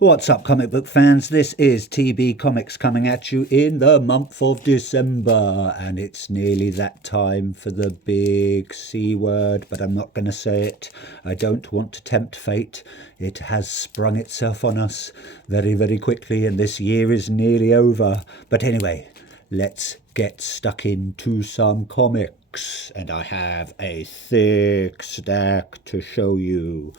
What's up, comic book fans? This is TB Comics coming at you in the month of December, and it's nearly that time for the big C word, but I'm not going to say it. I don't want to tempt fate. It has sprung itself on us very, very quickly, and this year is nearly over. But anyway, let's get stuck into some comics, and I have a thick stack to show you.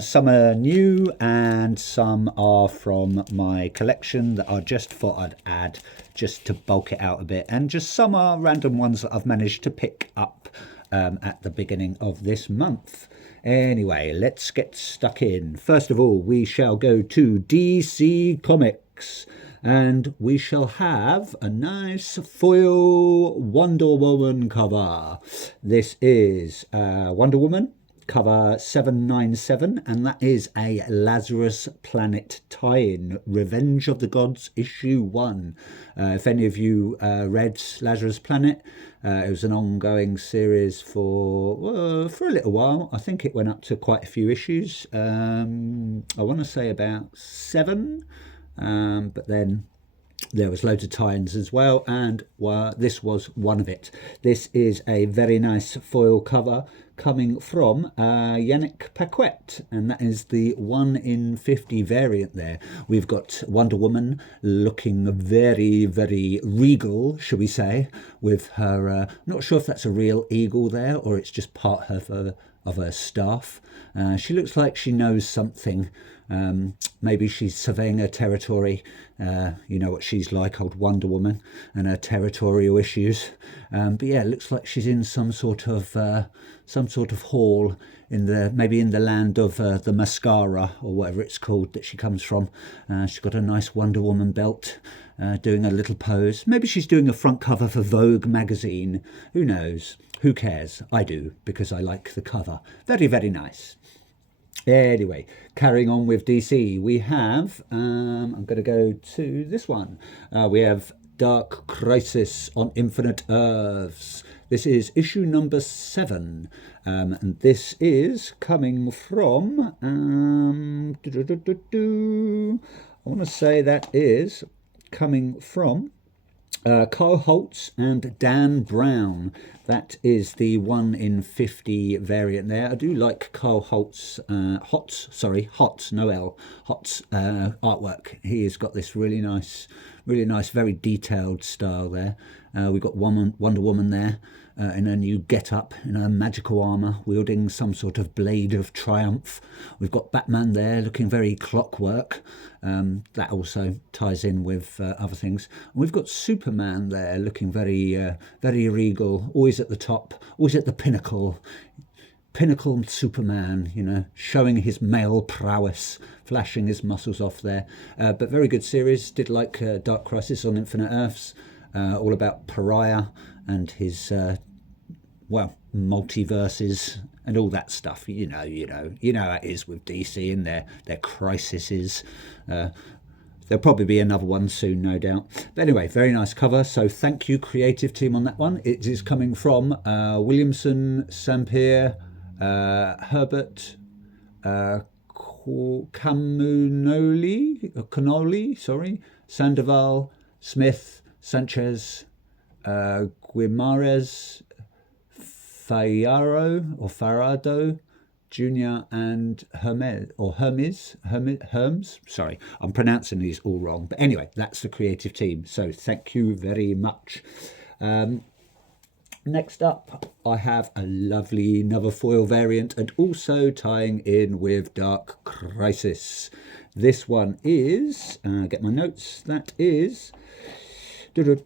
Some are new and some are from my collection that I just thought I'd add just to bulk it out a bit, and just some are random ones that I've managed to pick up at the beginning of this month. Anyway, let's get stuck in. First of all, we shall go to DC Comics, and we shall have a nice foil Wonder Woman cover. This is Wonder Woman cover 797, and that is a Lazarus Planet tie-in, Revenge of the Gods issue 1. If any of you read Lazarus Planet, it was an ongoing series for a little while. I think it went up to quite a few issues. I want to say about 7, but then there was loads of tie-ins as well, and this was one of it. This is a very nice foil cover coming from Yannick Paquette, and that is the 1 in 50 variant there. We've got Wonder Woman looking very, very regal, shall we say, with her, not sure if that's a real eagle there or it's just part of her staff. She looks like she knows something. Maybe she's surveying her territory. You know what she's like, old Wonder Woman, and her territorial issues. But yeah, it looks like she's in some sort of hall maybe in the land of the mascara or whatever it's called that she comes from. She's got a nice Wonder Woman belt, doing a little pose. Maybe she's doing a front cover for Vogue magazine. Who knows? Who cares? I do, because I like the cover. Very, very nice. Anyway, carrying on with DC, we have, I'm going to go to this one. We have Dark Crisis on Infinite Earths. This is issue number 7, and this is coming from, I want to say that is coming from Carl Holtz and Dan Brown. That is the 1 in 50 variant there. I do like Carl Holtz, Hotz, artwork. He has got this really nice, very detailed style there. We've got Wonder Woman there in a new get-up, in a magical armour, wielding some sort of blade of triumph. We've got Batman there looking very clockwork. That also ties in with other things. And we've got Superman there looking very, very regal, always at the top, always at the pinnacle Superman, showing his male prowess, flashing his muscles off there. But very good series. Did like Dark Crisis on Infinite Earths, all about Pariah and his, multiverses and all that stuff. You know how it is with DC and their crises. There'll probably be another one soon, no doubt. But anyway, very nice cover. So thank you, creative team, on that one. It is coming from Williamson, Sampere, Herbert, Canoli, Sandoval, Smith, Sanchez, Guimarães, Farado, Junior, and Hermes. Sorry, I'm pronouncing these all wrong. But anyway, that's the creative team. So thank you very much. Next up, I have a lovely another foil variant, and also tying in with Dark Crisis. This one is, get my notes, that is... That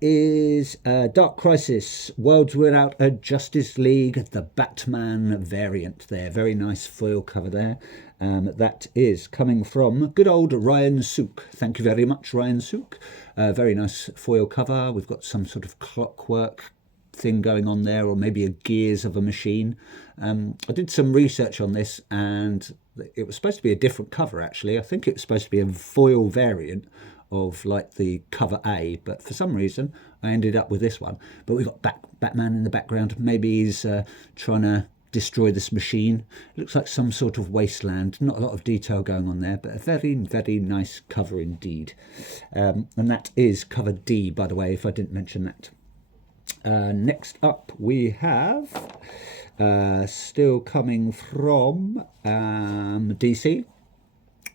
is Dark Crisis, Worlds Without a Justice League, the Batman variant there. Very nice foil cover there. That is coming from good old Ryan Sook. Thank you very much, Ryan Sook. Very nice foil cover. We've got some sort of clockwork thing going on there, or maybe a gears of a machine. I did some research on this, and it was supposed to be a different cover, actually. I think it was supposed to be a foil variant of like the cover A, but for some reason I ended up with this one. But we've got Batman in the background. Maybe he's trying to destroy this machine. It looks like some sort of wasteland. Not a lot of detail going on there, but a very, very nice cover indeed. And that is cover D, by the way, if I didn't mention that. Next up we have, still coming from DC,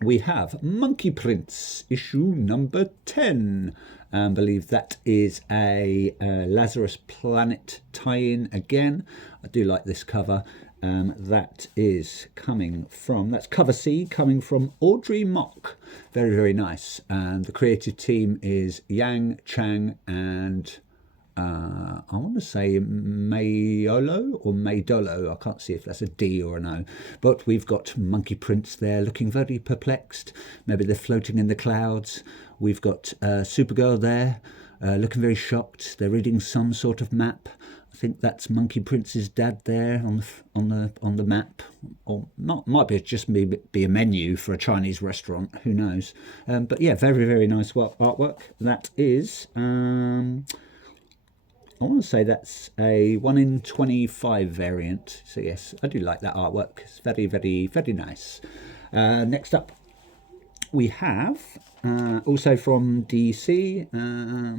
we have Monkey Prince, issue number 10. I believe that is a Lazarus Planet tie-in again. I do like this cover. That is coming from, that's cover C, coming from Audrey Mock. Very, very nice. And the creative team is Yang Chang and I want to say Mayolo or Maydolo. I can't see if that's a D or an O. But we've got Monkey Prince there looking very perplexed. Maybe they're floating in the clouds. We've got Supergirl there looking very shocked. They're reading some sort of map. I think that's Monkey Prince's dad there on the map, or not. Might be just be a menu for a Chinese restaurant. Who knows? But yeah, very, very nice artwork. That is. I want to say that's a 1 in 25 variant. So yes, I do like that artwork. It's very, very, very nice. Next up, we have, also from DC,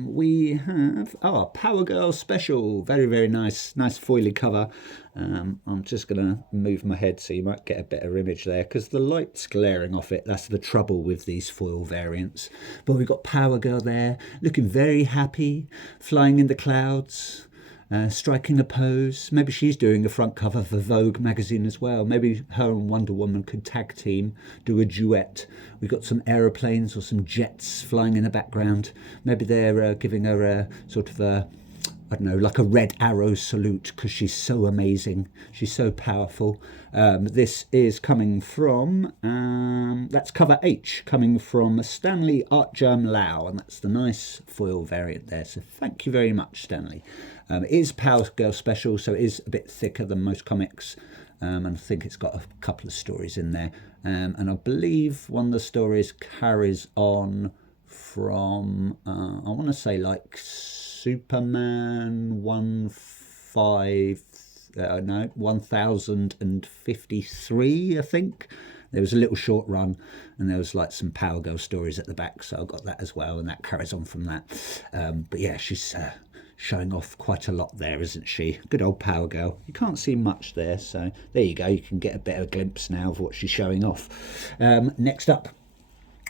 we have Power Girl Special. Very, very nice foily cover. I'm just going to move my head so you might get a better image there, because the light's glaring off it. That's the trouble with these foil variants. But we've got Power Girl there, looking very happy, flying in the clouds. Striking a pose. Maybe she's doing a front cover for Vogue magazine as well. Maybe her and Wonder Woman could tag team, do a duet. We've got some aeroplanes or some jets flying in the background. Maybe they're giving her a sort of a, I don't know, like a red arrow salute, because she's so amazing. She's so powerful. This is coming from, that's cover H, coming from Stanley Artgerm Lau, and that's the nice foil variant there. So thank you very much, Stanley. It is Power Girl Special, so it is a bit thicker than most comics, and I think it's got a couple of stories in there. And I believe one of the stories carries on from, I want to say like Superman 1053, I think. There was a little short run, and there was like some Power Girl stories at the back, so I got that as well, and that carries on from that. But yeah, she's showing off quite a lot there, isn't she? Good old Power Girl. You can't see much there, so there you go. You can get a better glimpse now of what she's showing off. Next up,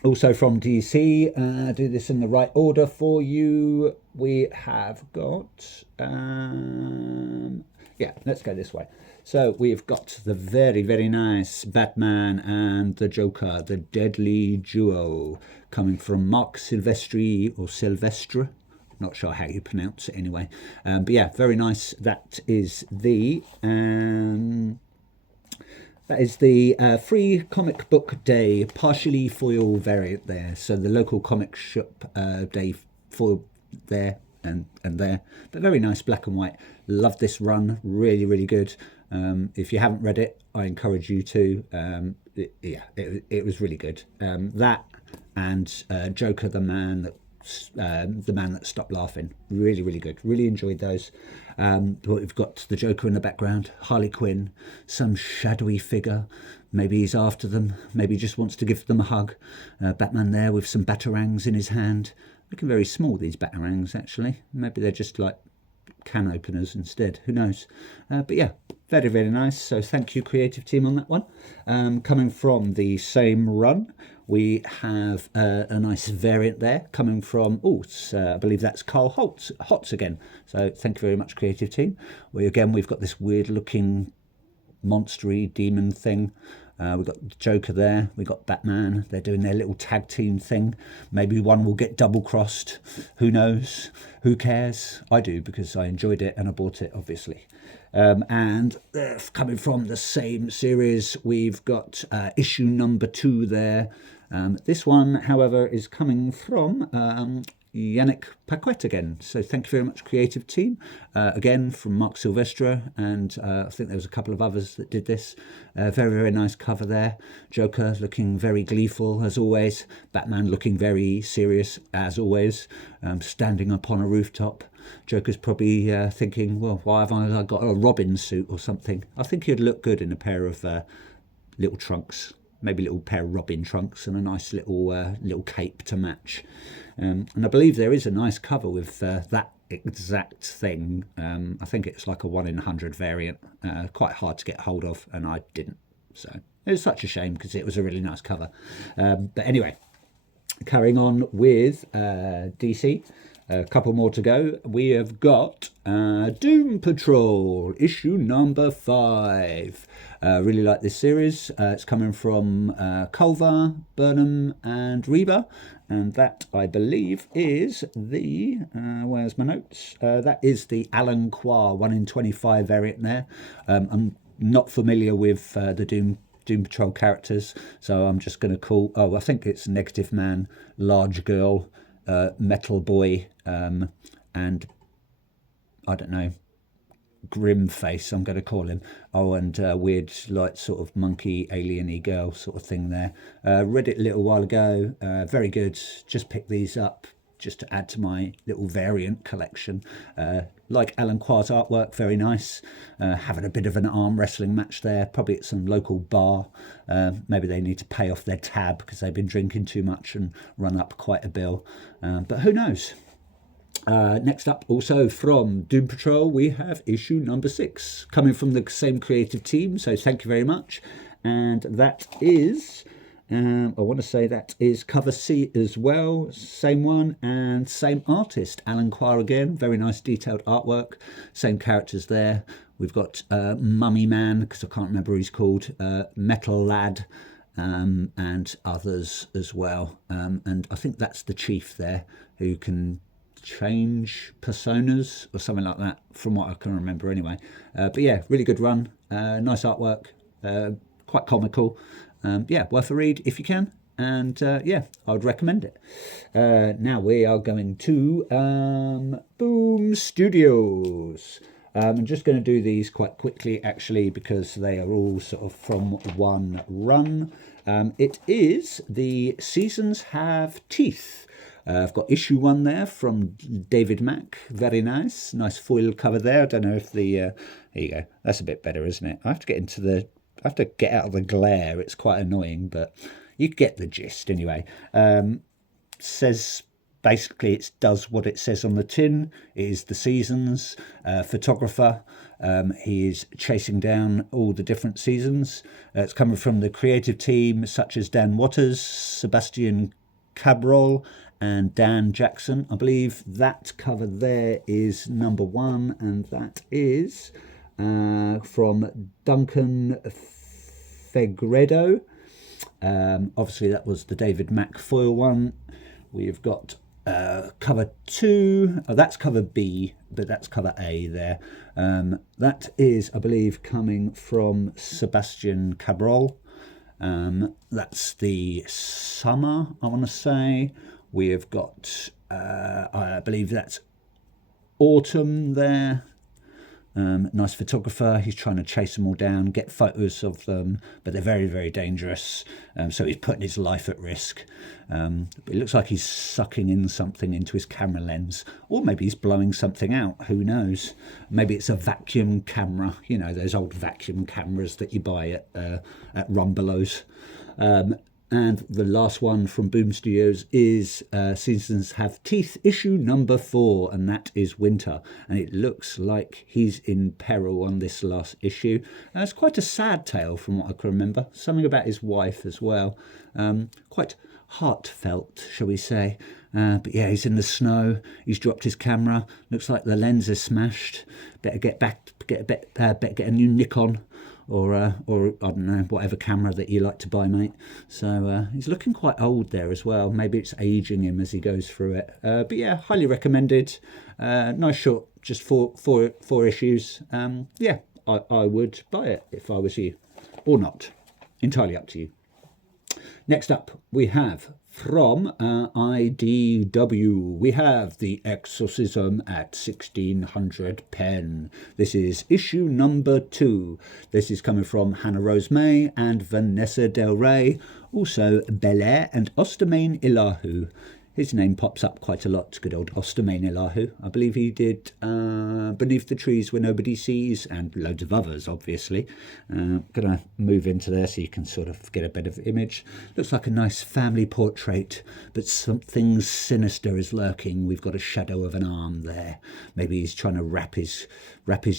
also from DC, do this in the right order for you. We have got, yeah, let's go this way. So we've got the very, very nice Batman and the Joker, the Deadly Duo, coming from Mark Silvestri, or Silvestre. Not sure how you pronounce it anyway. But yeah, very nice. That is the Free Comic Book Day partially foil variant there. So the local comic shop day foil there and there. But very nice black and white. Love this run. Really, really good. If you haven't read it, I encourage you to. It was really good. That and Joker, the man that stopped laughing, really, really good. Really enjoyed those. But we've got the Joker in the background, Harley Quinn, some shadowy figure. Maybe he's after them, maybe he just wants to give them a hug. Batman there with some batarangs in his hand, looking very small, these batarangs actually. Maybe they're just like can openers instead, who knows. But yeah, very, very nice. So thank you, creative team, on that one. Coming from the same run, we have a nice variant there coming from, I believe that's Carl Hotz again. So thank you very much, creative team. We've got this weird looking monstery demon thing. We've got Joker there, we've got Batman. They're doing their little tag team thing. Maybe one will get double crossed. Who knows? Who cares? I do, because I enjoyed it and I bought it, obviously. And coming from the same series, we've got issue number 2 there. This one, however, is coming from Yannick Paquette again. So thank you very much, creative team. Again, from Mark Silvestre, and I think there was a couple of others that did this. Very, very nice cover there. Joker looking very gleeful, as always. Batman looking very serious, as always, standing upon a rooftop. Joker's probably thinking, well, why haven't I got a Robin suit or something? I think he'd look good in a pair of little trunks. Maybe a little pair of Robin trunks and a nice little cape to match. And I believe there is a nice cover with that exact thing. I think it's like a 1 in 100 variant. Quite hard to get hold of, and I didn't. So it was such a shame because it was a really nice cover. But anyway, carrying on with DC. A couple more to go. We have got Doom Patrol, issue number 5. Really like this series. It's coming from Culver, Burnham and Reba. And that, I believe, is the... where's my notes? That is the Alan Quah 1 in 25 variant there. I'm not familiar with the Doom Patrol characters, so I'm just going to call... I think it's Negative Man, Large Girl, Metal Boy, and I don't know, Grim Face, I'm going to call him. And weird, like, sort of monkey, alien-y girl sort of thing there. Read it a little while ago. Very good. Just picked these up just to add to my little variant collection. Like Alan Quah's artwork, very nice. Having a bit of an arm wrestling match there, probably at some local bar. Maybe they need to pay off their tab because they've been drinking too much and run up quite a bill. But who knows? Next up, also from Doom Patrol, we have issue number 6, coming from the same creative team, so thank you very much. And that is, I want to say that is cover C as well, same one and same artist, Alan Quah again, very nice detailed artwork, same characters there. We've got Mummy Man, because I can't remember what he's called, Metal Lad, and others as well. And I think that's the Chief there, who can change personas or something like that, from what I can remember anyway. But yeah, really good run, nice artwork, quite comical. Yeah, worth a read if you can, and yeah, I would recommend it. Now we are going to Boom Studios. I'm just going to do these quite quickly actually, because they are all sort of from one run. It is the Seasons Have Teeth. I've got issue 1 there from David Mack. Very nice. Nice foil cover there. I don't know if the... there you go. That's a bit better, isn't it? I have to get out of the glare. It's quite annoying, but you get the gist anyway. Says... Basically, it does what it says on the tin. It is the Seasons photographer. He is chasing down all the different seasons. It's coming from the creative team, such as Dan Waters, Sebastian Cabral, and Dan Jackson. I believe that cover there is number 1, and that is from Duncan Fegredo. Obviously, that was the David Mack foil one. We've got cover 2. Oh, that's cover B, but that's cover A there. That is, I believe, coming from Sebastian Cabral. That's the summer, I want to say. We have got, I believe that's autumn there. Nice photographer. He's trying to chase them all down, get photos of them, but they're very, very dangerous. So he's putting his life at risk. It looks like he's sucking in something into his camera lens, or maybe he's blowing something out. Who knows? Maybe it's a vacuum camera. You know, those old vacuum cameras that you buy at Rumbelows. And the last one from Boom Studios is Seasons Have Teeth, issue number 4, and that is Winter. And it looks like he's in peril on this last issue. It's quite a sad tale from what I can remember. Something about his wife as well. Quite heartfelt, shall we say. But yeah, he's in the snow. He's dropped his camera. Looks like the lens is smashed. Better get a new Nikon. Or I don't know, whatever camera that you like to buy, mate. So he's looking quite old there as well. Maybe it's aging him as he goes through it. But yeah, highly recommended. Nice short, just four issues. Yeah, I would buy it if I was you, or not. Entirely up to you. Next up, we have From IDW, we have The Exorcism at 1600 pen. This is issue number 2. This is coming from Hannah Rose May and Vanessa Del Rey. Also Belair and Ostermain Illahu. His name pops up quite a lot, good old Ostermain Illahu. I believe he did Beneath the Trees Where Nobody Sees and loads of others, obviously. Going to move into there so you can sort of get a better image. Looks like a nice family portrait, but something sinister is lurking. We've got a shadow of an arm there. Maybe he's trying to wrap his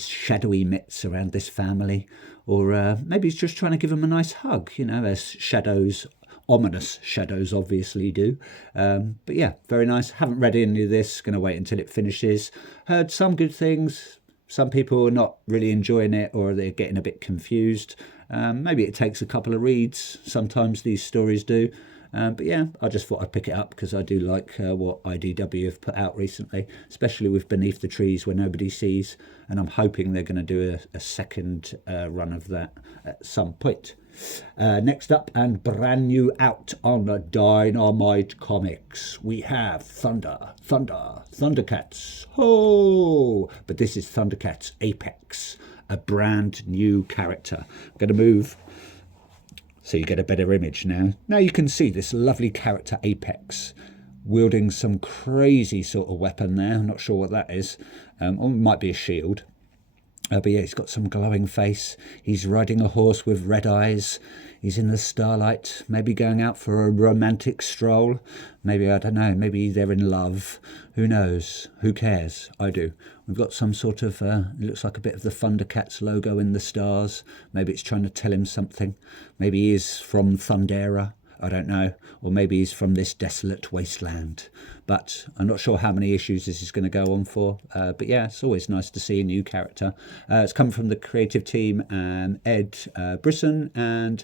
shadowy mitts around this family. Or maybe he's just trying to give them a nice hug, you know, as shadows, ominous shadows obviously do. But yeah, very nice. Haven't read any of this, going to wait until it finishes. Heard some good things. Some people are not really enjoying it, or they're getting a bit confused. Maybe it takes a couple of reads. Sometimes these stories do. But yeah, I just thought I'd pick it up because I do like what IDW have put out recently, especially with Beneath the Trees Where Nobody Sees. And I'm hoping they're going to do a second run of that at some point. Next up, and brand new out on Dynamite Comics, we have Thundercats. Ho! But this is Thundercats Apex, a brand new character. I'm going to move so you get a better image now. Now you can see this lovely character Apex wielding some crazy sort of weapon there. I'm not sure what that is. Or it might be a shield. But yeah, he's got some glowing face. He's riding a horse with red eyes. He's in the starlight, maybe going out for a romantic stroll. Maybe, I don't know, maybe they're in love. Who knows? Who cares? I do. We've got some sort of, it looks like a bit of the Thundercats logo in the stars. Maybe it's trying to tell him something. Maybe he is from Thundera. I don't know. Or maybe he's from this desolate wasteland. But I'm not sure how many issues this is going to go on for. But yeah, it's always nice to see a new character. It's come from the creative team, Ed Brisson and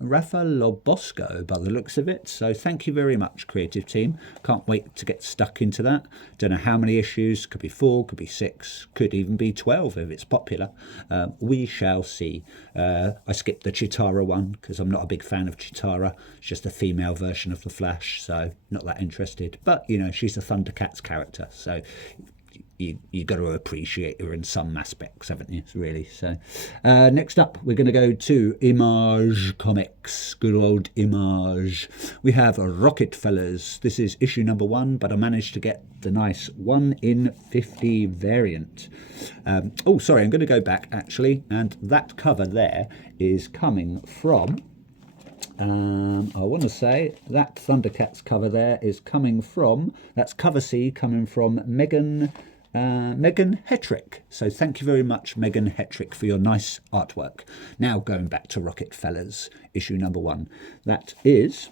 Rafa Lobosco, by the looks of it. So thank you very much, creative team. Can't wait to get stuck into that. Don't know how many issues. Could be 4, could be 6, could even be 12 if it's popular. We shall see. I skipped the Chitara one because I'm not a big fan of Chitara. It's just a female version of the Flash, so not that interested. But you know, she's a Thundercats character, so you got to appreciate her in some aspects, haven't you, really? So next up, we're going to go to Image Comics, good old Image. We have Rocket Fellas. This is issue number 1, but I managed to get the nice 1 in 50 variant. Oh, sorry, I'm going to go back, actually, and that cover there is coming from... I want to say that Thundercats cover there is coming from... That's cover C, coming from Megan Hetrick. So thank you very much, Megan Hetrick, for your nice artwork. Now going back to Rocket Fellas, issue number 1. That is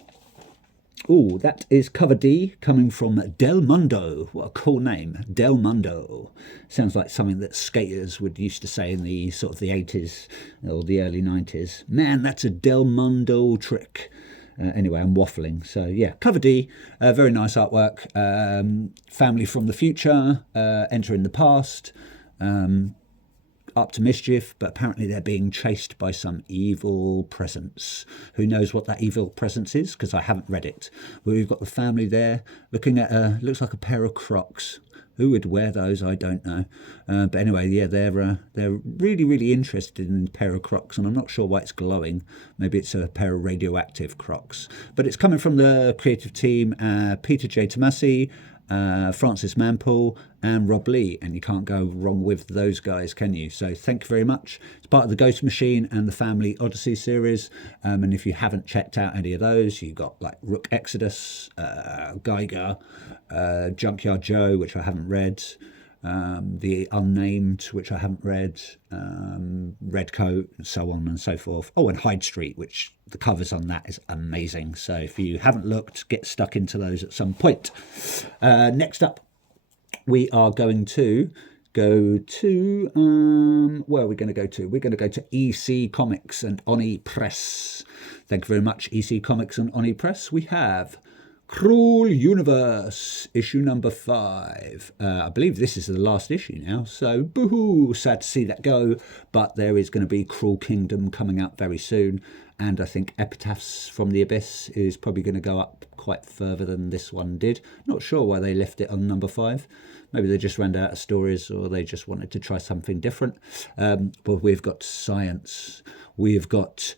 cover D, coming from Del Mundo. What a cool name, Del Mundo. Sounds like something that skaters would used to say in the sort of the 80s or the early 90s. Man, that's a Del Mundo trick. Anyway, I'm waffling. So yeah, cover D, very nice artwork. Family from the future, entering the past, up to mischief, but apparently they're being chased by some evil presence. Who knows what that evil presence is, because I haven't read it. But we've got the family there looking at looks like a pair of Crocs. Who would wear those? I don't know. But anyway, yeah, they're really, really interested in a pair of Crocs, and I'm not sure why it's glowing. Maybe it's a pair of radioactive Crocs. But it's coming from the creative team, Peter J. Tomasi, Francis Manpool and Rob Lee, and you can't go wrong with those guys, can you? So thank you very much. It's part of the Ghost Machine and the Family Odyssey series, and if you haven't checked out any of those, you've got like Rook Exodus, Geiger, Junkyard Joe, which I haven't read, The Unnamed, which I haven't read, Redcoat, and so on and so forth. Oh, and Hyde Street, which the covers on that is amazing. So if you haven't looked, get stuck into those at some point. Next up, we are going to go to, where are we going to go to? We're going to go to EC Comics and Oni Press. Thank you very much, EC Comics and Oni Press. We have Cruel Universe, issue number 5. I believe this is the last issue now, so boo-hoo, sad to see that go, but there is going to be Cruel Kingdom coming out very soon, and I think Epitaphs from the Abyss is probably going to go up quite further than this one did. Not sure why they left it on number 5. Maybe they just ran out of stories, or they just wanted to try something different. But we've got science. We've got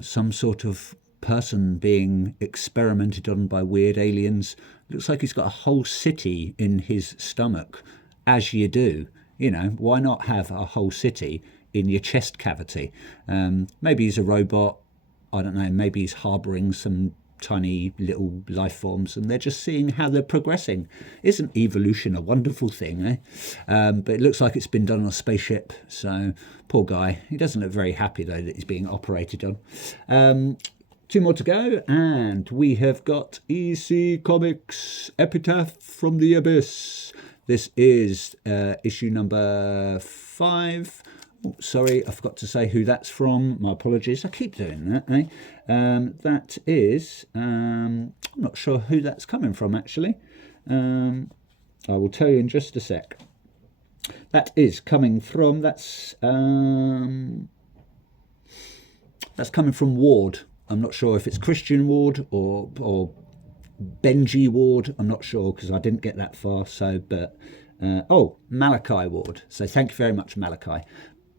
some sort of person being experimented on by weird aliens. Looks like he's got a whole city in his stomach, as you do. You know, why not have a whole city in your chest cavity? Maybe he's a robot. I don't know. Maybe he's harbouring some tiny little life forms, and they're just seeing how they're progressing. Isn't evolution a wonderful thing, eh? But it looks like it's been done on a spaceship, so poor guy. He doesn't look very happy, though, that he's being operated on. 2 more to go, and we have got EC Comics Epitaph from the Abyss. This is issue number 5. Oh, sorry, I forgot to say who that's from. My apologies. I keep doing that, eh? That is, I'm not sure who that's coming from, actually. I will tell you in just a sec. That is coming from, that's coming from Ward. I'm not sure if it's Christian Ward or Benji Ward. I'm not sure because I didn't get that far. So, but Malachi Ward. So thank you very much, Malachi.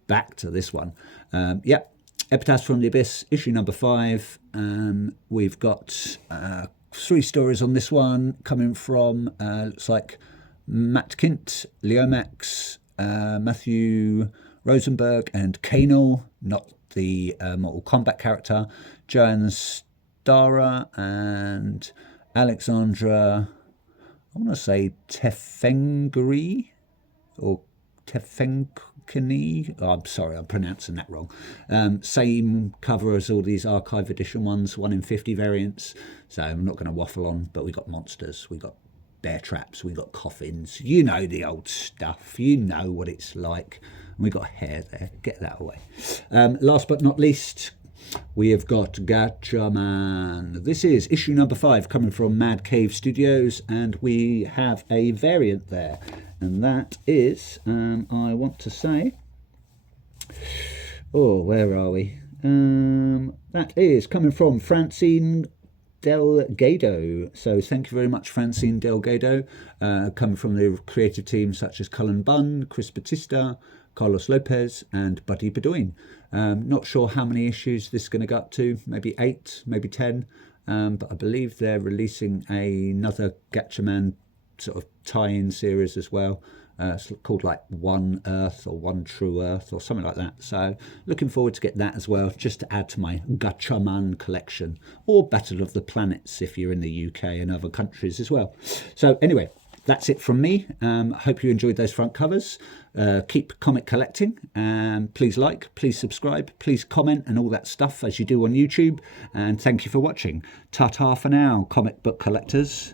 Back to this one. Yep, Epitaphs from the Abyss, issue number 5. We've got 3 stories on this one coming from looks like Matt Kint, Leomax, Matthew Rosenberg, and Kano, not the Mortal Kombat character, Joanne Stara and Alexandra, I want to say Tefengri or Tefenkani. Oh, I'm sorry, I'm pronouncing that wrong. Same cover as all these archive edition ones, 1 in 50 variants. So I'm not going to waffle on, but we got monsters, we got bear traps, we got coffins. You know the old stuff. You know what it's like. And we got hair there. Get that away. Last but not least, we have got Gatchaman. This is issue number 5 coming from Mad Cave Studios, and we have a variant there. And that is, I want to say, where are we? That is coming from Francine Delgado. So thank you very much, Francine Delgado, coming from the creative team such as Cullen Bunn, Chris Batista, Carlos Lopez, and Buddy Bedoin. Not sure how many issues this is going to go up to, maybe 8, maybe 10, but I believe they're releasing another Gatchaman sort of tie-in series as well. It's called like One Earth or One True Earth or something like that. So looking forward to get that as well, just to add to my Gatchaman collection, or Battle of the Planets if you're in the UK and other countries as well. So anyway, that's it from me. Hope you enjoyed those front covers. Keep comic collecting. Please like, please subscribe, please comment and all that stuff as you do on YouTube. And thank you for watching. Ta-ta for now, comic book collectors.